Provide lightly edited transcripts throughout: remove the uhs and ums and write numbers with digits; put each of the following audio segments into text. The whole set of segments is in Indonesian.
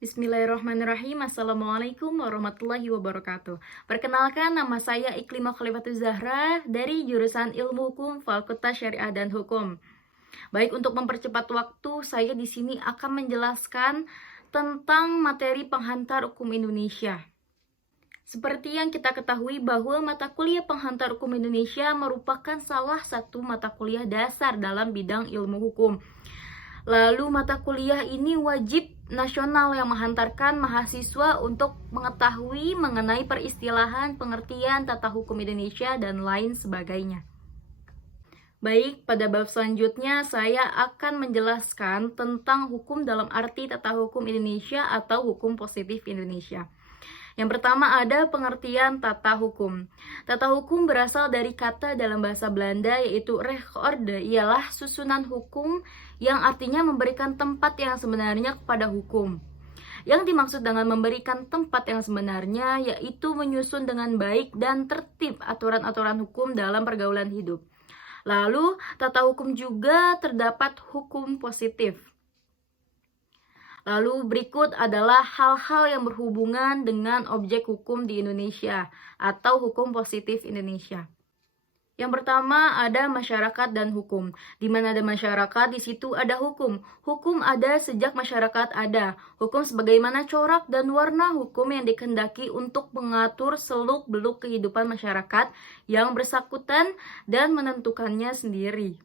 Bismillahirrahmanirrahim. Assalamualaikum warahmatullahi wabarakatuh. Perkenalkan, nama saya Iklimah Khalifatul Zahra dari jurusan Ilmu Hukum Fakultas Syariah dan Hukum. Baik, untuk mempercepat waktu, saya di sini akan menjelaskan tentang materi penghantar hukum Indonesia. Seperti yang kita ketahui bahwa mata kuliah penghantar hukum Indonesia merupakan salah satu mata kuliah dasar dalam bidang ilmu hukum. Lalu mata kuliah ini wajib nasional yang menghantarkan mahasiswa untuk mengetahui mengenai peristilahan, pengertian, tata hukum Indonesia, dan lain sebagainya. Baik, pada bab selanjutnya saya akan menjelaskan tentang hukum dalam arti tata hukum Indonesia atau hukum positif Indonesia. Yang pertama ada pengertian tata hukum. Tata hukum berasal dari kata dalam bahasa Belanda yaitu rechtsorde, ialah susunan hukum yang artinya memberikan tempat yang sebenarnya kepada hukum. Yang dimaksud dengan memberikan tempat yang sebenarnya yaitu menyusun dengan baik dan tertib aturan-aturan hukum dalam pergaulan hidup. Lalu, tata hukum juga terdapat hukum positif. Lalu berikut adalah hal-hal yang berhubungan dengan objek hukum di Indonesia atau hukum positif Indonesia. Yang pertama ada masyarakat dan hukum. Di mana ada masyarakat, di situ ada hukum. Hukum ada sejak masyarakat ada. Hukum sebagaimana corak dan warna hukum yang dikehendaki untuk mengatur seluk-beluk kehidupan masyarakat yang bersangkutan dan menentukannya sendiri.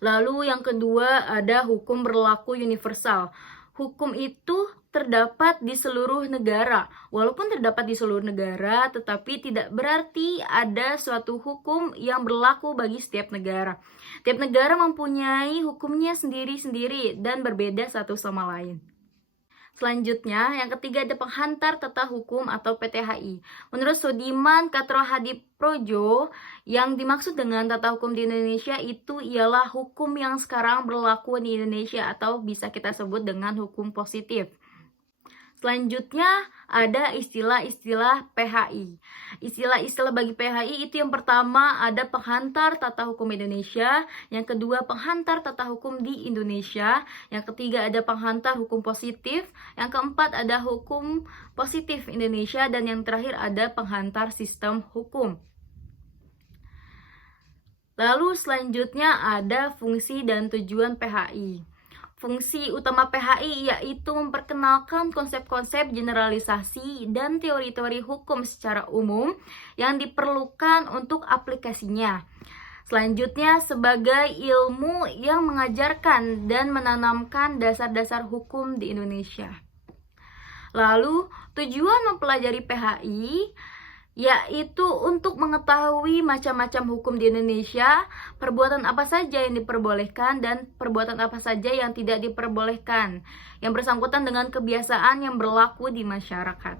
Lalu yang kedua ada hukum berlaku universal. Hukum itu terdapat di seluruh negara. Walaupun terdapat di seluruh negara, tetapi tidak berarti ada suatu hukum yang berlaku bagi setiap negara. Tiap negara mempunyai hukumnya sendiri-sendiri dan berbeda satu sama lain. Selanjutnya, yang ketiga ada penghantar tata hukum atau PTHI. Menurut Sudiman Katrohadiprodjo, yang dimaksud dengan tata hukum di Indonesia itu ialah hukum yang sekarang berlaku di Indonesia atau bisa kita sebut dengan hukum positif. Selanjutnya ada istilah-istilah PHI. Istilah-istilah bagi PHI itu yang pertama ada penghantar tata hukum Indonesia, yang kedua penghantar tata hukum di Indonesia, yang ketiga ada penghantar hukum positif, yang keempat ada hukum positif Indonesia, dan yang terakhir ada penghantar sistem hukum. Lalu selanjutnya ada fungsi dan tujuan PHI. Fungsi utama PHI yaitu memperkenalkan konsep-konsep generalisasi dan teori-teori hukum secara umum yang diperlukan untuk aplikasinya. Selanjutnya, sebagai ilmu yang mengajarkan dan menanamkan dasar-dasar hukum di Indonesia. Lalu, tujuan mempelajari PHI yaitu untuk mengetahui macam-macam hukum di Indonesia, perbuatan apa saja yang diperbolehkan dan perbuatan apa saja yang tidak diperbolehkan, yang bersangkutan dengan kebiasaan yang berlaku di masyarakat.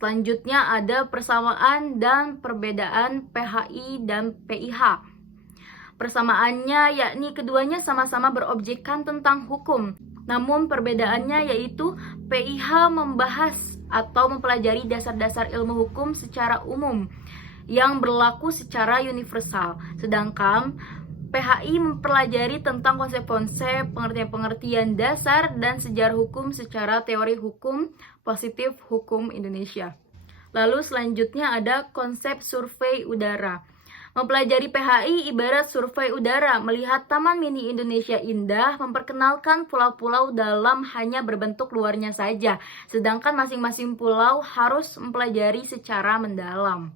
Selanjutnya ada persamaan dan perbedaan PHI dan PIH. Persamaannya yakni keduanya sama-sama berobjekkan tentang hukum. Namun perbedaannya yaitu PIH membahas atau mempelajari dasar-dasar ilmu hukum secara umum yang berlaku secara universal. Sedangkan PHI mempelajari tentang konsep-konsep, pengertian-pengertian dasar dan sejarah hukum secara teori hukum positif hukum Indonesia. Lalu selanjutnya ada konsep survei udara. Mempelajari PHI ibarat survei udara, melihat Taman Mini Indonesia Indah, memperkenalkan pulau-pulau dalam hanya berbentuk luarnya saja, sedangkan masing-masing pulau harus mempelajari secara mendalam.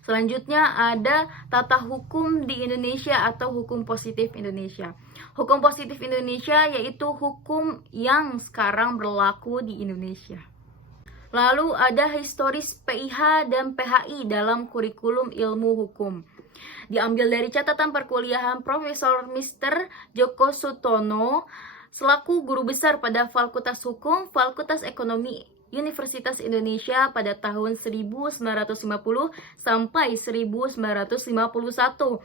Selanjutnya ada tata hukum di Indonesia atau hukum positif Indonesia. Hukum positif Indonesia yaitu hukum yang sekarang berlaku di Indonesia. Lalu ada historis PIH dan PHI dalam kurikulum ilmu hukum. Diambil dari catatan perkuliahan Profesor Mr. Joko Sutono selaku guru besar pada Fakultas Hukum, Fakultas Ekonomi Universitas Indonesia pada tahun 1950 sampai 1951.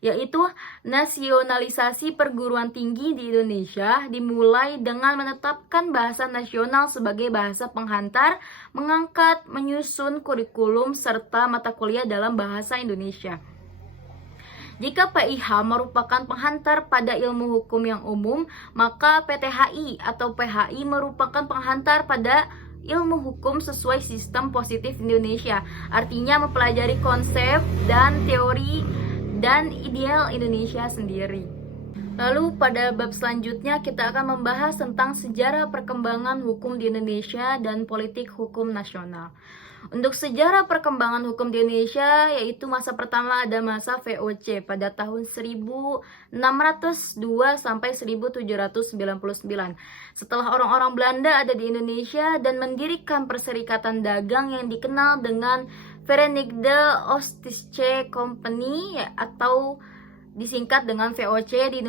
Yaitu nasionalisasi perguruan tinggi di Indonesia dimulai dengan menetapkan bahasa nasional sebagai bahasa penghantar, mengangkat, menyusun kurikulum serta mata kuliah dalam bahasa Indonesia. Jika PIH merupakan penghantar pada ilmu hukum yang umum, maka PTHI atau PHI merupakan penghantar pada ilmu hukum sesuai sistem positif Indonesia. Artinya mempelajari konsep dan teori dan ideal Indonesia sendiri. Lalu pada bab selanjutnya kita akan membahas tentang sejarah perkembangan hukum di Indonesia dan politik hukum nasional. Untuk sejarah perkembangan hukum di Indonesia, yaitu masa pertama ada masa VOC pada tahun 1602 sampai 1799. Setelah orang-orang Belanda ada di Indonesia dan mendirikan perserikatan dagang yang dikenal dengan Verenigde Oost-Indische Compagnie atau disingkat dengan VOC di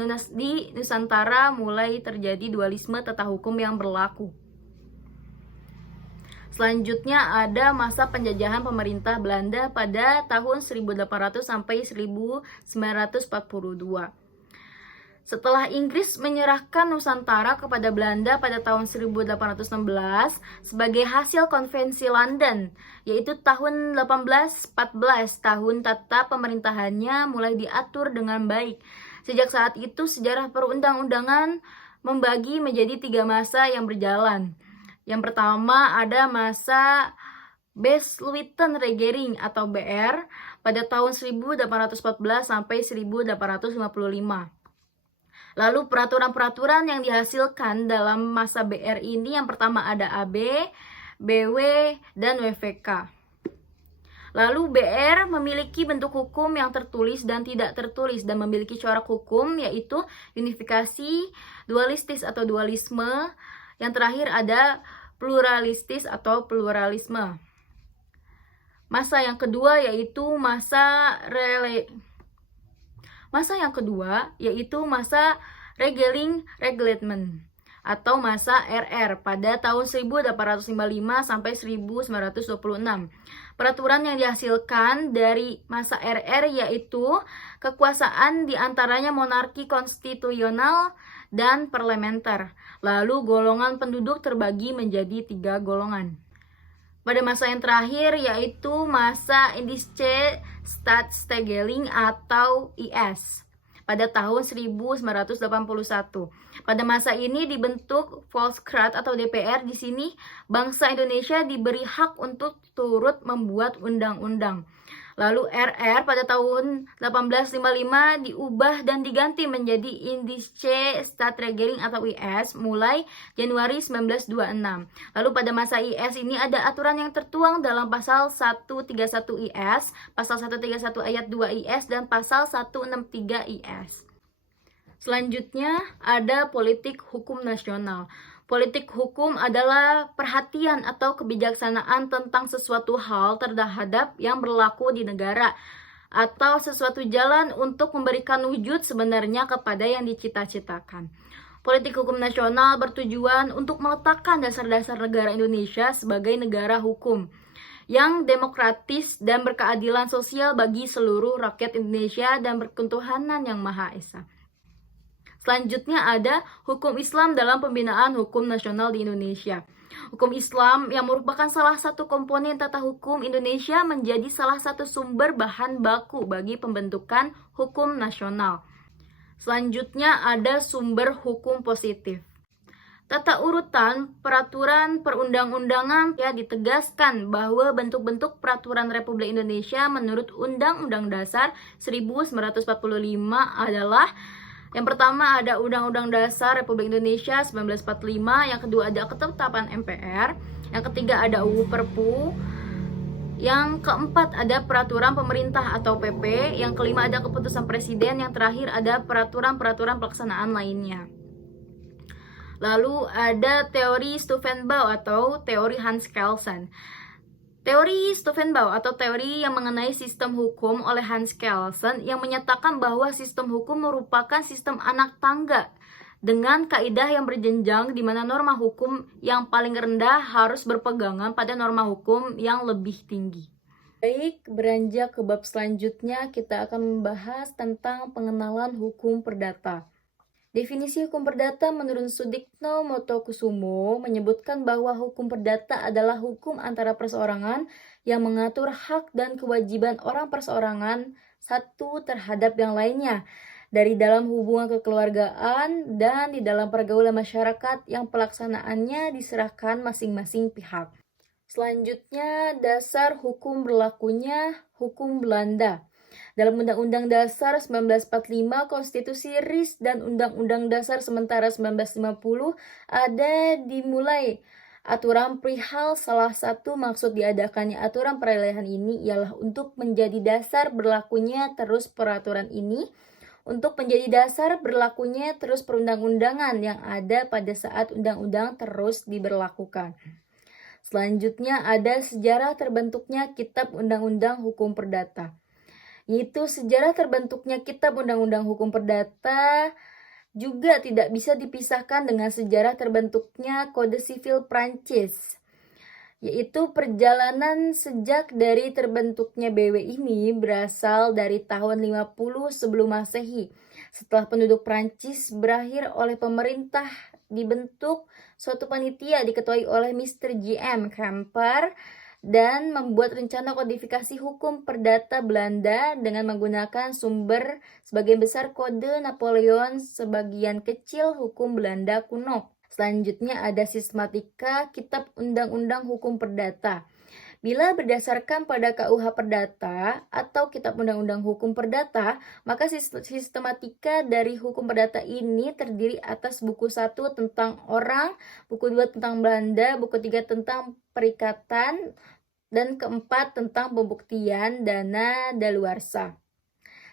Nusantara, mulai terjadi dualisme tata hukum yang berlaku. Selanjutnya ada masa penjajahan pemerintah Belanda pada tahun 1800 sampai 1942. Setelah Inggris menyerahkan Nusantara kepada Belanda pada tahun 1816 sebagai hasil konvensi London, yaitu tahun 1814, tahun tata pemerintahannya mulai diatur dengan baik. Sejak saat itu sejarah perundang-undangan membagi menjadi 3 masa yang berjalan. Yang pertama ada masa Besluiten Regering atau BR pada tahun 1814 sampai 1855. Lalu peraturan-peraturan yang dihasilkan dalam masa BR ini yang pertama ada AB, BW, dan WVK. Lalu BR memiliki bentuk hukum yang tertulis dan tidak tertulis dan memiliki corak hukum yaitu unifikasi, dualistis atau dualisme. Yang terakhir ada pluralistis atau pluralisme. Masa yang kedua yaitu masa Regeling Reglement atau masa RR pada tahun 1855 sampai 1926. Peraturan yang dihasilkan dari masa RR yaitu kekuasaan diantaranya monarki konstitusional dan parlementer. Lalu golongan penduduk terbagi menjadi 3 golongan. Pada masa yang terakhir yaitu masa Indische Staatstegeling atau IS pada tahun 1981. Pada masa ini dibentuk Volksraad atau DPR. Di sini bangsa Indonesia diberi hak untuk turut membuat undang-undang. Lalu RR pada tahun 1855 diubah dan diganti menjadi Indische Staatregering atau IS mulai Januari 1926. Lalu pada masa IS ini ada aturan yang tertuang dalam pasal 131 IS, pasal 131 ayat 2 IS, dan pasal 163 IS. Selanjutnya ada politik hukum nasional. Politik hukum adalah perhatian atau kebijaksanaan tentang sesuatu hal terhadap yang berlaku di negara atau sesuatu jalan untuk memberikan wujud sebenarnya kepada yang dicita-citakan. Politik hukum nasional bertujuan untuk meletakkan dasar-dasar negara Indonesia sebagai negara hukum yang demokratis dan berkeadilan sosial bagi seluruh rakyat Indonesia dan berketuhanan yang Maha Esa. Selanjutnya ada hukum Islam dalam pembinaan hukum nasional di Indonesia. Hukum Islam yang merupakan salah satu komponen tata hukum Indonesia menjadi salah satu sumber bahan baku bagi pembentukan hukum nasional. Selanjutnya ada sumber hukum positif. Tata urutan peraturan perundang-undangan ya ditegaskan bahwa bentuk-bentuk peraturan Republik Indonesia menurut Undang-Undang Dasar 1945 adalah: yang pertama ada Undang-Undang Dasar Republik Indonesia 1945, yang kedua ada Ketetapan MPR, yang ketiga ada UU Perpu, yang keempat ada Peraturan Pemerintah atau PP, yang kelima ada Keputusan Presiden, yang terakhir ada peraturan-peraturan pelaksanaan lainnya. Lalu ada teori Stufenbau atau teori Hans Kelsen. Teori Stufenbau atau teori yang mengenai sistem hukum oleh Hans Kelsen yang menyatakan bahwa sistem hukum merupakan sistem anak tangga dengan kaidah yang berjenjang di mana norma hukum yang paling rendah harus berpegangan pada norma hukum yang lebih tinggi. Baik, beranjak ke bab selanjutnya kita akan membahas tentang pengenalan hukum perdata. Definisi hukum perdata menurut Sudikno Motokusumo menyebutkan bahwa hukum perdata adalah hukum antara perseorangan yang mengatur hak dan kewajiban orang perseorangan satu terhadap yang lainnya, dari dalam hubungan kekeluargaan dan di dalam pergaulan masyarakat yang pelaksanaannya diserahkan masing-masing pihak. Selanjutnya, dasar hukum berlakunya hukum Belanda. Dalam Undang-Undang Dasar 1945, Konstitusi RIS, dan Undang-Undang Dasar Sementara 1950 ada dimulai aturan perihal. Salah satu maksud diadakannya aturan peralihan ini ialah untuk menjadi dasar berlakunya terus peraturan ini, untuk menjadi dasar berlakunya terus perundang-undangan yang ada pada saat undang-undang terus diberlakukan. Selanjutnya ada sejarah terbentuknya Kitab Undang-Undang Hukum Perdata. Yaitu sejarah terbentuknya Kitab Undang-Undang Hukum Perdata juga tidak bisa dipisahkan dengan sejarah terbentuknya Kode Sivil Prancis, yaitu perjalanan sejak dari terbentuknya BW ini berasal dari tahun 50 sebelum Masehi. Setelah penduduk Prancis berakhir oleh pemerintah, dibentuk suatu panitia diketuai oleh Mr. J.M. Kemper dan membuat rencana kodifikasi hukum perdata Belanda dengan menggunakan sumber sebagian besar kode Napoleon, sebagian kecil hukum Belanda kuno. Selanjutnya ada sistematika Kitab Undang-Undang Hukum Perdata. Bila berdasarkan pada KUH Perdata atau Kitab Undang-Undang Hukum Perdata, maka sistematika dari hukum perdata ini terdiri atas buku 1 tentang orang, buku 2 tentang Belanda, buku 3 tentang perikatan, dan keempat tentang pembuktian dana daluarsa.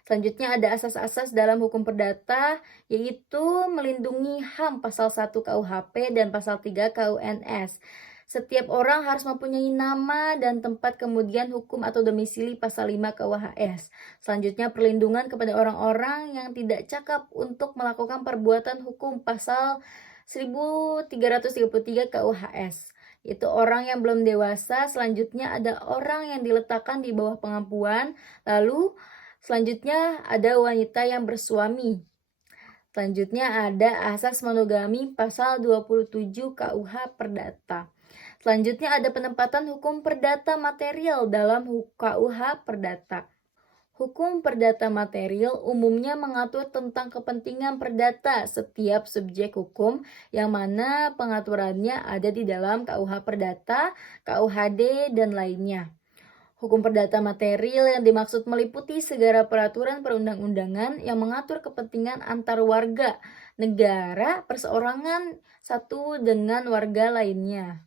Selanjutnya ada asas-asas dalam hukum perdata, yaitu melindungi HAM pasal 1 KUHP dan pasal 3 KUNS. Setiap orang harus mempunyai nama dan tempat kemudian hukum atau domisili pasal 5 KUHS. Selanjutnya perlindungan kepada orang-orang yang tidak cakap untuk melakukan perbuatan hukum pasal 1333 KUHS. Itu orang yang belum dewasa. Selanjutnya ada orang yang diletakkan di bawah pengampuan. Lalu selanjutnya ada wanita yang bersuami. Selanjutnya ada asas monogami pasal 27 KUH Perdata. Selanjutnya ada penempatan hukum perdata material dalam KUH Perdata. Hukum perdata material umumnya mengatur tentang kepentingan perdata setiap subjek hukum yang mana pengaturannya ada di dalam KUH Perdata, KUHD, dan lainnya. Hukum perdata material yang dimaksud meliputi segala peraturan perundang-undangan yang mengatur kepentingan antar warga, negara, perseorangan satu dengan warga lainnya.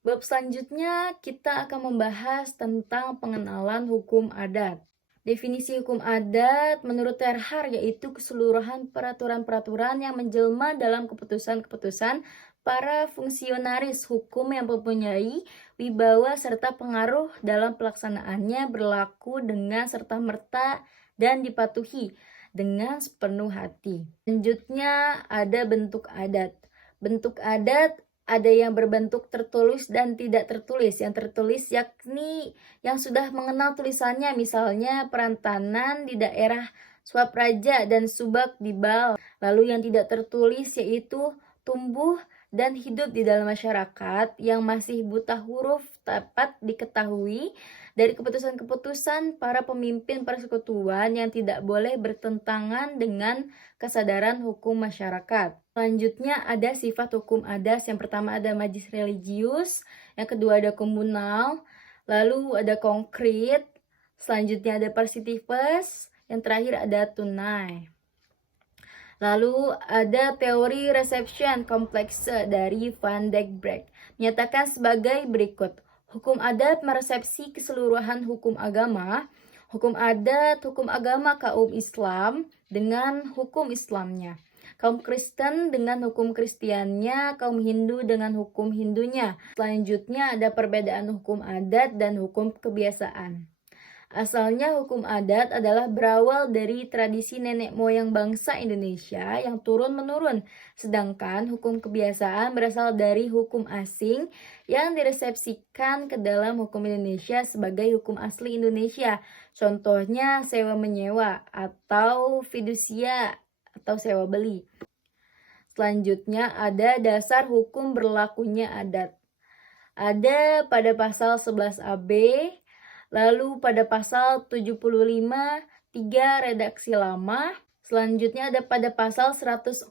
Bab selanjutnya kita akan membahas tentang pengenalan hukum adat. Definisi hukum adat menurut Terhar yaitu keseluruhan peraturan-peraturan yang menjelma dalam keputusan-keputusan para fungsionaris hukum yang mempunyai wibawa serta pengaruh dalam pelaksanaannya berlaku dengan serta-merta dan dipatuhi dengan sepenuh hati. Selanjutnya ada bentuk adat. Bentuk adat ada yang berbentuk tertulis dan tidak tertulis. Yang tertulis yakni yang sudah mengenal tulisannya, misalnya perantanan di daerah Suap Raja dan Subak di Bal. Lalu yang tidak tertulis yaitu tumbuh dan hidup di dalam masyarakat yang masih buta huruf dapat diketahui dari keputusan-keputusan para pemimpin persekutuan yang tidak boleh bertentangan dengan kesadaran hukum masyarakat. Selanjutnya ada sifat hukum adat. Yang pertama ada majis religius, yang kedua ada komunal, lalu ada konkret, selanjutnya ada partitivus, yang terakhir ada tunai. Lalu ada teori reception komplekse dari Van Dijk Brecht, menyatakan sebagai berikut. Hukum adat meresepsi keseluruhan hukum agama. Hukum adat, hukum agama kaum Islam dengan hukum Islamnya. Kaum Kristen dengan hukum Kristiannya, kaum Hindu dengan hukum Hindunya. Selanjutnya ada perbedaan hukum adat dan hukum kebiasaan. Asalnya hukum adat adalah berawal dari tradisi nenek moyang bangsa Indonesia yang turun-menurun. Sedangkan hukum kebiasaan berasal dari hukum asing yang diresepsikan ke dalam hukum Indonesia sebagai hukum asli Indonesia. Contohnya sewa menyewa atau fidusia atau sewa beli. Selanjutnya ada dasar hukum berlakunya adat. Ada pada pasal 11 AB, lalu pada pasal 75 3 redaksi lama. Selanjutnya ada pada pasal 104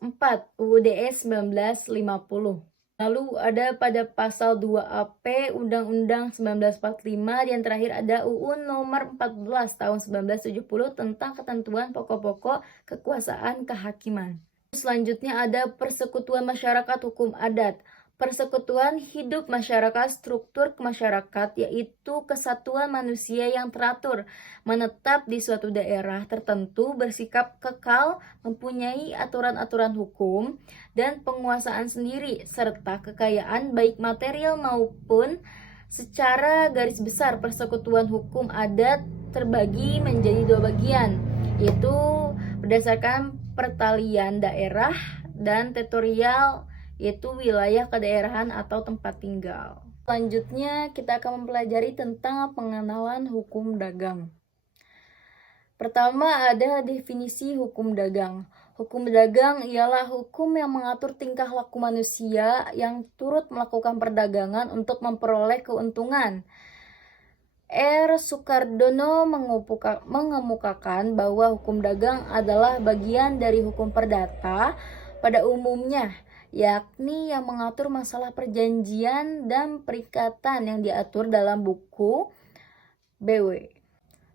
UUD 1950. Lalu ada pada pasal 2AP Undang-Undang 1945, dan terakhir ada UU nomor 14 tahun 1970 tentang ketentuan pokok-pokok kekuasaan kehakiman. Selanjutnya ada Persekutuan Masyarakat Hukum Adat. Persekutuan hidup masyarakat struktur masyarakat, yaitu kesatuan manusia yang teratur, menetap di suatu daerah tertentu, bersikap kekal, mempunyai aturan-aturan hukum dan penguasaan sendiri, serta kekayaan baik material maupun secara garis besar. Persekutuan hukum adat terbagi menjadi 2 bagian, yaitu berdasarkan pertalian daerah dan teritorial, yaitu wilayah kedaerahan atau tempat tinggal. Selanjutnya kita akan mempelajari tentang pengenalan hukum dagang. Pertama ada definisi hukum dagang. Hukum dagang ialah hukum yang mengatur tingkah laku manusia yang turut melakukan perdagangan untuk memperoleh keuntungan. R. Sukardono mengemukakan bahwa hukum dagang adalah bagian dari hukum perdata pada umumnya, yakni yang mengatur masalah perjanjian dan perikatan yang diatur dalam buku BW.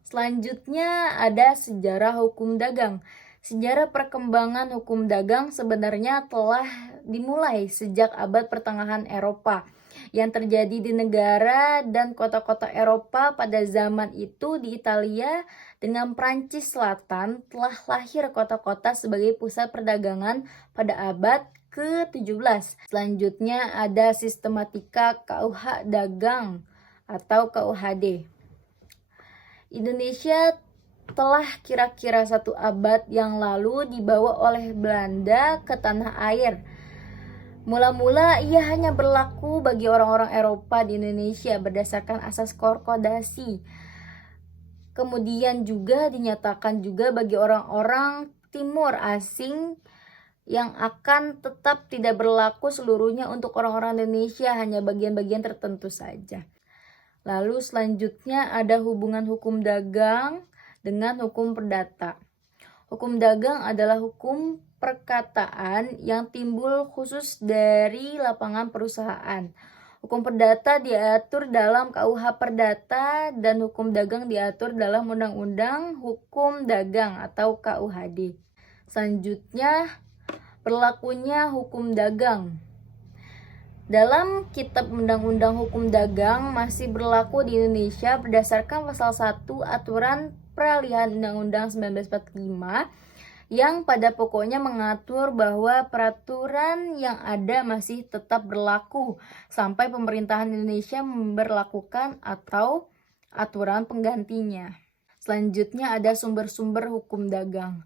Selanjutnya ada sejarah hukum dagang. Sejarah perkembangan hukum dagang sebenarnya telah dimulai sejak abad pertengahan Eropa. Yang terjadi di negara dan kota-kota Eropa pada zaman itu di Italia dengan Prancis Selatan telah lahir kota-kota sebagai pusat perdagangan pada abad ke-17. Selanjutnya ada sistematika KUH dagang atau KUHD. Indonesia telah kira-kira 1 abad yang lalu dibawa oleh Belanda ke tanah air. Mula-mula ia hanya berlaku bagi orang-orang Eropa di Indonesia berdasarkan asas korkodasi. Kemudian juga dinyatakan juga bagi orang-orang timur asing yang akan tetap tidak berlaku seluruhnya untuk orang-orang Indonesia, hanya bagian-bagian tertentu saja. Lalu selanjutnya ada hubungan hukum dagang dengan hukum perdata. Hukum dagang adalah hukum perkataan yang timbul khusus dari lapangan perusahaan. Hukum perdata diatur dalam KUH Perdata dan hukum dagang diatur dalam Undang-Undang Hukum Dagang atau KUHD. Selanjutnya, berlakunya hukum dagang. Dalam Kitab Undang-Undang Hukum Dagang masih berlaku di Indonesia berdasarkan pasal 1 Aturan Peralihan Undang-Undang 1945 yang pada pokoknya mengatur bahwa peraturan yang ada masih tetap berlaku sampai pemerintahan Indonesia memberlakukan atau aturan penggantinya. Selanjutnya ada sumber-sumber hukum dagang.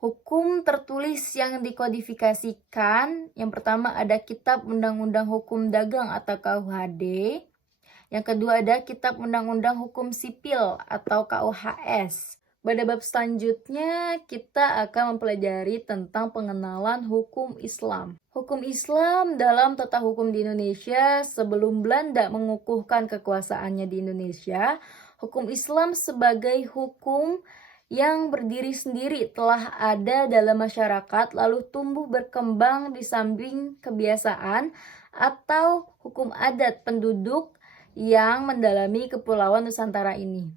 Hukum tertulis yang dikodifikasikan, yang pertama ada Kitab Undang-Undang Hukum Dagang atau KUHD. Yang kedua ada Kitab Undang-Undang Hukum Sipil atau KUHS. Pada bab selanjutnya kita akan mempelajari tentang pengenalan hukum Islam. Hukum Islam dalam tata hukum di Indonesia sebelum Belanda mengukuhkan kekuasaannya di Indonesia, hukum Islam sebagai hukum yang berdiri sendiri telah ada dalam masyarakat lalu tumbuh berkembang di samping kebiasaan atau hukum adat penduduk yang mendalami kepulauan Nusantara ini.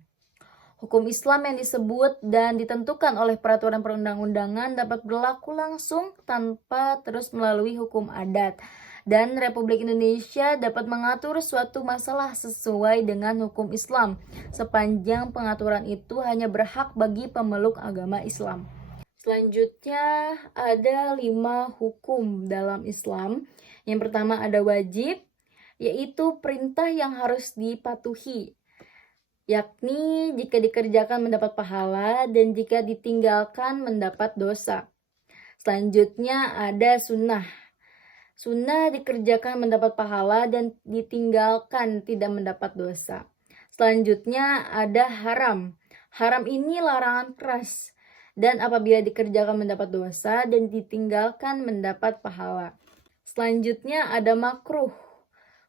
Hukum Islam yang disebut dan ditentukan oleh peraturan perundang-undangan dapat berlaku langsung tanpa terus melalui hukum adat. Dan Republik Indonesia dapat mengatur suatu masalah sesuai dengan hukum Islam sepanjang pengaturan itu hanya berhak bagi pemeluk agama Islam. Selanjutnya ada 5 hukum dalam Islam. Yang pertama ada wajib, yaitu perintah yang harus dipatuhi, yakni jika dikerjakan mendapat pahala dan jika ditinggalkan mendapat dosa. Selanjutnya ada sunnah. Sunnah dikerjakan mendapat pahala dan ditinggalkan tidak mendapat dosa. Selanjutnya ada haram. Haram ini larangan keras dan apabila dikerjakan mendapat dosa dan ditinggalkan mendapat pahala. Selanjutnya ada makruh.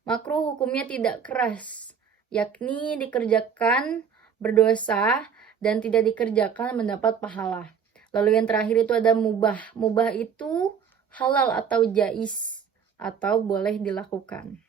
Makruh hukumnya tidak keras, yakni dikerjakan berdosa dan tidak dikerjakan mendapat pahala. Lalu yang terakhir itu ada mubah. Mubah itu halal atau jais atau boleh dilakukan.